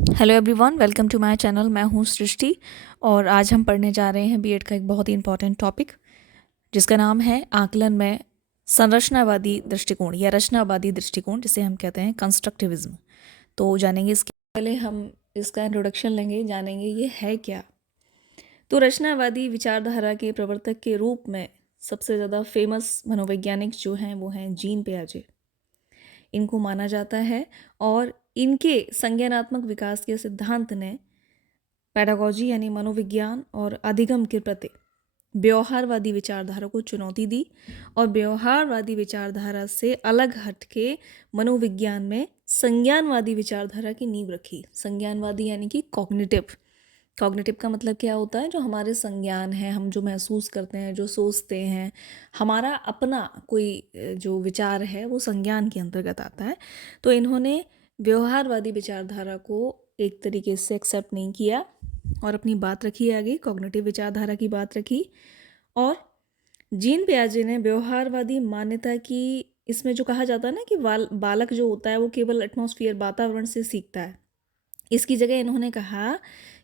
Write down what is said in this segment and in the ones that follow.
Hello everyone, welcome to my channel. मैं हूँ सृष्टि और आज हम पढ़ने जा रहे हैं बीएड का एक बहुत ही इंपॉर्टेंट टॉपिक जिसका नाम है आकलन में संरचनावादी दृष्टिकोण या रचनावादी दृष्टिकोण, जिसे हम कहते हैं कंस्ट्रक्टिविज्म। तो जानेंगे, इसके पहले हम इसका इंट्रोडक्शन लेंगे, जानेंगे ये है क्या। तो रचनावादी विचारधारा के प्रवर्तक के रूप में सबसे ज़्यादा फेमस मनोवैज्ञानिक जो हैं वो हैं जीन पियाजे। इनको माना जाता है और इनके संज्ञानात्मक विकास के सिद्धांत ने पैडागोजी यानी मनोविज्ञान और अधिगम के प्रति व्यवहारवादी विचारधारा को चुनौती दी और व्यवहारवादी विचारधारा से अलग हटके मनोविज्ञान में संज्ञानवादी विचारधारा की नींव रखी। संज्ञानवादी यानी कि कॉग्निटिव। कॉग्निटिव का मतलब क्या होता है? जो हमारे संज्ञान है, हम जो महसूस करते हैं, जो सोचते हैं, हमारा अपना कोई जो विचार है वो संज्ञान के अंतर्गत आता है। तो इन्होंने व्यवहारवादी विचारधारा को एक तरीके से एक्सेप्ट नहीं किया और अपनी बात रखी आगे, कॉग्निटिव विचारधारा की बात रखी। और जीन पियाजे ने व्यवहारवादी मान्यता की, इसमें जो कहा जाता है ना कि बालक जो होता है वो केवल एटमॉस्फेयर, वातावरण से सीखता है, इसकी जगह इन्होंने कहा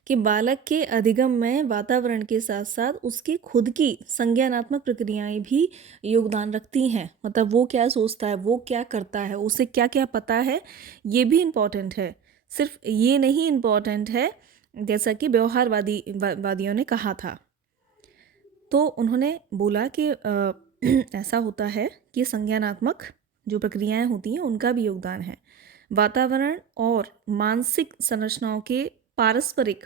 कि बालक के अधिगम में वातावरण के साथ साथ उसकी खुद की संज्ञानात्मक प्रक्रियाएं भी योगदान रखती हैं। मतलब वो क्या सोचता है, वो क्या करता है, उसे क्या क्या पता है, ये भी इम्पॉर्टेंट है। सिर्फ ये नहीं इम्पॉर्टेंट है जैसा कि वादियों ने कहा था। तो उन्होंने बोला कि ऐसा होता है कि संज्ञानात्मक जो प्रक्रियाएं होती हैं उनका भी योगदान है। वातावरण और मानसिक संरचनाओं के पारस्परिक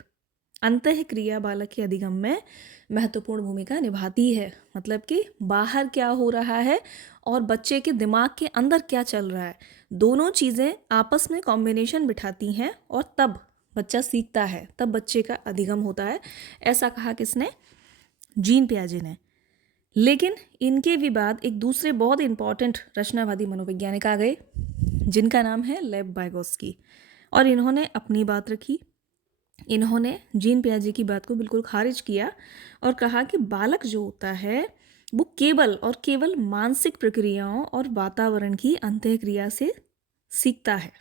अंतःक्रिया बालक के अधिगम में महत्वपूर्ण भूमिका निभाती है। मतलब कि बाहर क्या हो रहा है और बच्चे के दिमाग के अंदर क्या चल रहा है, दोनों चीज़ें आपस में कॉम्बिनेशन बिठाती हैं और तब बच्चा सीखता है, तब बच्चे का अधिगम होता है। ऐसा कहा किसने? जीन पियाजे ने। लेकिन इनके विवाद एक दूसरे बहुत इंपॉर्टेंट रचनावादी मनोवैज्ञानिक आ गए जिनका नाम है लेव वाइगोत्स्की, और इन्होंने अपनी बात रखी। इन्होंने जीन पियाजे की बात को बिल्कुल खारिज किया और कहा कि बालक जो होता है वो केवल और केवल मानसिक प्रक्रियाओं और वातावरण की अंतःक्रिया से सीखता है।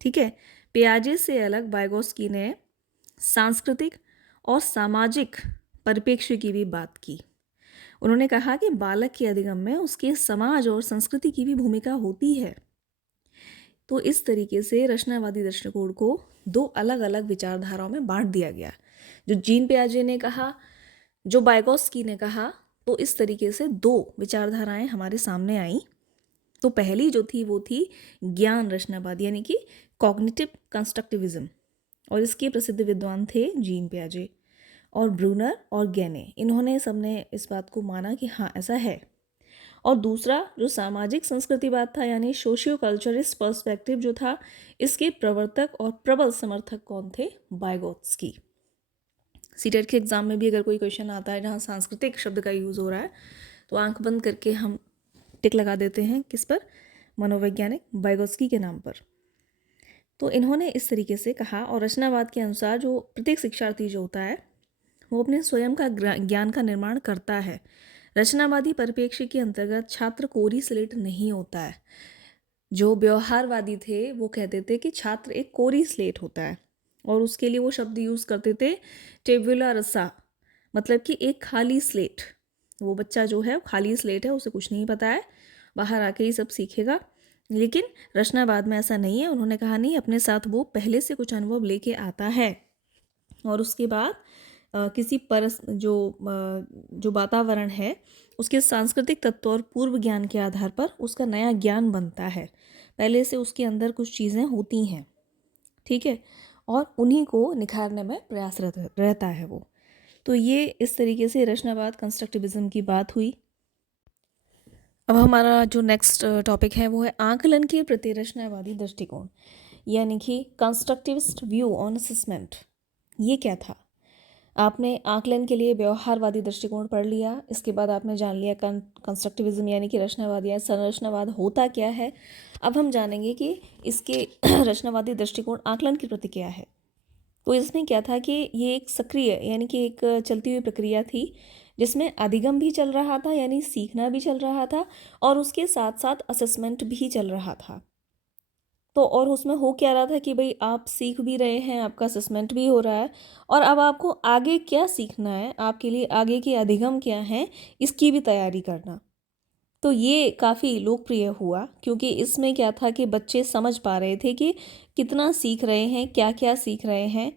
ठीक है। पियाजे से अलग वाइगोत्स्की ने सांस्कृतिक और सामाजिक परिप्रेक्ष्य की भी बात की। उन्होंने कहा कि बालक के अधिगम में उसके समाज और संस्कृति की भी भूमिका होती है। तो इस तरीके से रचनावादी दृष्टिकोण को दो अलग अलग विचारधाराओं में बांट दिया गया। जो जीन पियाजे ने कहा, जो वाइगोत्स्की ने कहा, तो इस तरीके से दो विचारधाराएं हमारे सामने आई। तो पहली जो थी वो थी ज्ञान रचनावाद यानी कि कॉग्निटिव कंस्ट्रक्टिविज्म, और इसके प्रसिद्ध विद्वान थे जीन पियाजे और ब्रूनर और गैने। इन्होंने सबने इस बात को माना कि हाँ ऐसा है। और दूसरा जो सामाजिक संस्कृतिवाद था यानी सोशियो कल्चरिस्ट पर्सपेक्टिव जो था, इसके प्रवर्तक और प्रबल समर्थक कौन थे? वाइगोत्स्की। सीटेट के एग्जाम में भी अगर कोई क्वेश्चन आता है जहाँ सांस्कृतिक शब्द का यूज़ हो रहा है तो आंख बंद करके हम टिक लगा देते हैं, किस पर? मनोवैज्ञानिक वाइगोत्स्की के नाम पर। तो इन्होंने इस तरीके से कहा, और रचनावाद के अनुसार जो प्रत्येक शिक्षार्थी जो होता है वो अपने स्वयं का ज्ञान का निर्माण करता है। रचनावादी परिप्रेक्ष्य के अंतर्गत छात्र कोरी स्लेट नहीं होता है। जो व्यवहारवादी थे वो कहते थे कि छात्र एक कोरी स्लेट होता है, और उसके लिए वो शब्द यूज़ करते थे टेबुला रसा, मतलब कि एक खाली स्लेट। वो बच्चा जो है खाली स्लेट है, उसे कुछ नहीं पता है, बाहर आके ही सब सीखेगा। लेकिन रचनावाद में ऐसा नहीं है। उन्होंने कहा नहीं, अपने साथ वो पहले से कुछ अनुभव लेके आता है और उसके बाद किसी जो वातावरण है उसके सांस्कृतिक तत्व और पूर्व ज्ञान के आधार पर उसका नया ज्ञान बनता है। पहले से उसके अंदर कुछ चीज़ें होती हैं, ठीक है, और उन्हीं को निखारने में प्रयासरत रहता है वो। तो ये इस तरीके से रचनावाद कंस्ट्रक्टिविज्म की बात हुई। अब हमारा जो नेक्स्ट टॉपिक है वो है आकलन के प्रति रचनावादी दृष्टिकोण, यानी कि कंस्ट्रक्टिविस्ट व्यू ऑन असेसमेंट। ये क्या था? आपने आकलन के लिए व्यवहारवादी दृष्टिकोण पढ़ लिया, इसके बाद आपने जान लिया कंस्ट्रक्टिविज्म यानी कि रचनावाद या संरचनावाद होता क्या है। अब हम जानेंगे कि इसके रचनावादी दृष्टिकोण आकलन के प्रति क्या है। तो इसमें क्या था कि ये एक सक्रिय यानी कि एक चलती हुई प्रक्रिया थी जिसमें अधिगम भी चल रहा था यानी सीखना भी चल रहा था और उसके साथ साथ असेसमेंट भी चल रहा था। तो और उसमें हो क्या रहा था कि भाई आप सीख भी रहे हैं, आपका असेसमेंट भी हो रहा है, और अब आपको आगे क्या सीखना है, आपके लिए आगे के अधिगम क्या हैं, इसकी भी तैयारी करना। तो ये काफ़ी लोकप्रिय हुआ, क्योंकि इसमें क्या था कि बच्चे समझ पा रहे थे कि कितना सीख रहे हैं, क्या क्या सीख रहे हैं।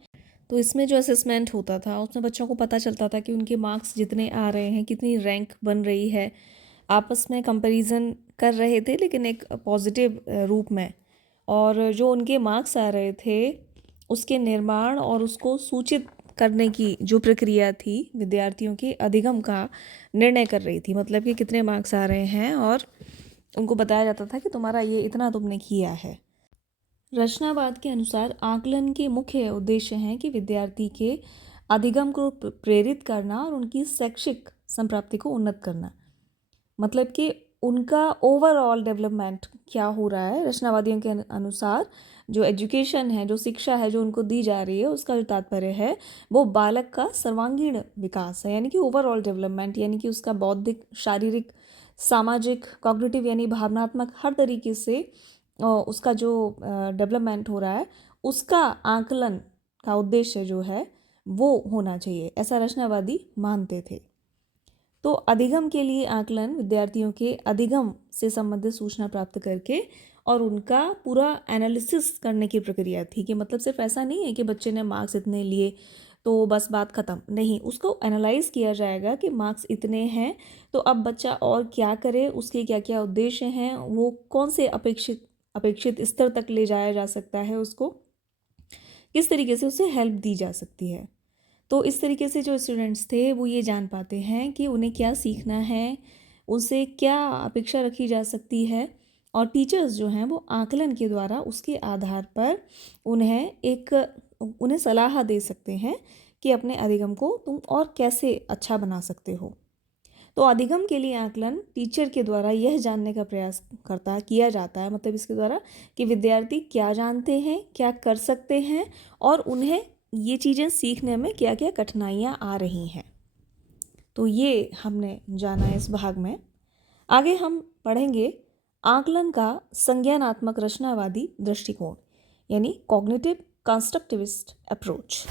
तो इसमें जो असेसमेंट होता था उसमें बच्चों को पता चलता था कि उनके मार्क्स जितने आ रहे हैं, कितनी रैंक बन रही है, आपस में कंपैरिजन कर रहे थे, लेकिन एक पॉजिटिव रूप में। और जो उनके मार्क्स आ रहे थे उसके निर्माण और उसको सूचित करने की जो प्रक्रिया थी विद्यार्थियों के अधिगम का निर्णय कर रही थी। मतलब कि कितने मार्क्स आ रहे हैं, और उनको बताया जाता था कि तुम्हारा ये इतना तुमने किया है। रचनावाद के अनुसार आकलन के मुख्य उद्देश्य हैं कि विद्यार्थी के अधिगम को प्रेरित करना और उनकी शैक्षिक संप्राप्ति को उन्नत करना। मतलब कि उनका ओवरऑल डेवलपमेंट क्या हो रहा है। रचनावादियों के अनुसार जो एजुकेशन है, जो शिक्षा है जो उनको दी जा रही है, उसका जो तात्पर्य है वो बालक का सर्वांगीण विकास है, यानी कि ओवरऑल डेवलपमेंट, यानी कि उसका बौद्धिक, शारीरिक, सामाजिक, कॉग्निटिव यानी भावनात्मक हर तरीके से उसका जो डेवलपमेंट हो रहा है उसका आकलन का उद्देश्य जो है वो होना चाहिए, ऐसा रचनावादी मानते थे। तो अधिगम के लिए आकलन विद्यार्थियों के अधिगम से संबंधित सूचना प्राप्त करके और उनका पूरा एनालिसिस करने की प्रक्रिया थी। कि मतलब सिर्फ ऐसा नहीं है कि बच्चे ने मार्क्स इतने लिए तो बस बात ख़त्म, नहीं, उसको एनालाइज किया जाएगा कि मार्क्स इतने हैं तो अब बच्चा और क्या करे, उसके क्या क्या उद्देश्य हैं, वो कौन से अपेक्षित स्तर तक ले जाया जा सकता है, उसको किस तरीके से उसे हेल्प दी जा सकती है। तो इस तरीके से जो स्टूडेंट्स थे वो ये जान पाते हैं कि उन्हें क्या सीखना है, उनसे क्या अपेक्षा रखी जा सकती है, और टीचर्स जो हैं वो आकलन के द्वारा उसके आधार पर उन्हें सलाह दे सकते हैं कि अपने अधिगम को तुम और कैसे अच्छा बना सकते हो। तो अधिगम के लिए आकलन टीचर के द्वारा यह जानने का प्रयास किया जाता है, मतलब इसके द्वारा कि विद्यार्थी क्या जानते हैं, क्या कर सकते हैं, और उन्हें ये चीज़ें सीखने में क्या क्या कठिनाइयाँ आ रही हैं। तो ये हमने जाना इस भाग में। आगे हम पढ़ेंगे आकलन का संज्ञानात्मक रचनावादी दृष्टिकोण, यानी कॉग्निटिव कंस्ट्रक्टिविस्ट अप्रोच।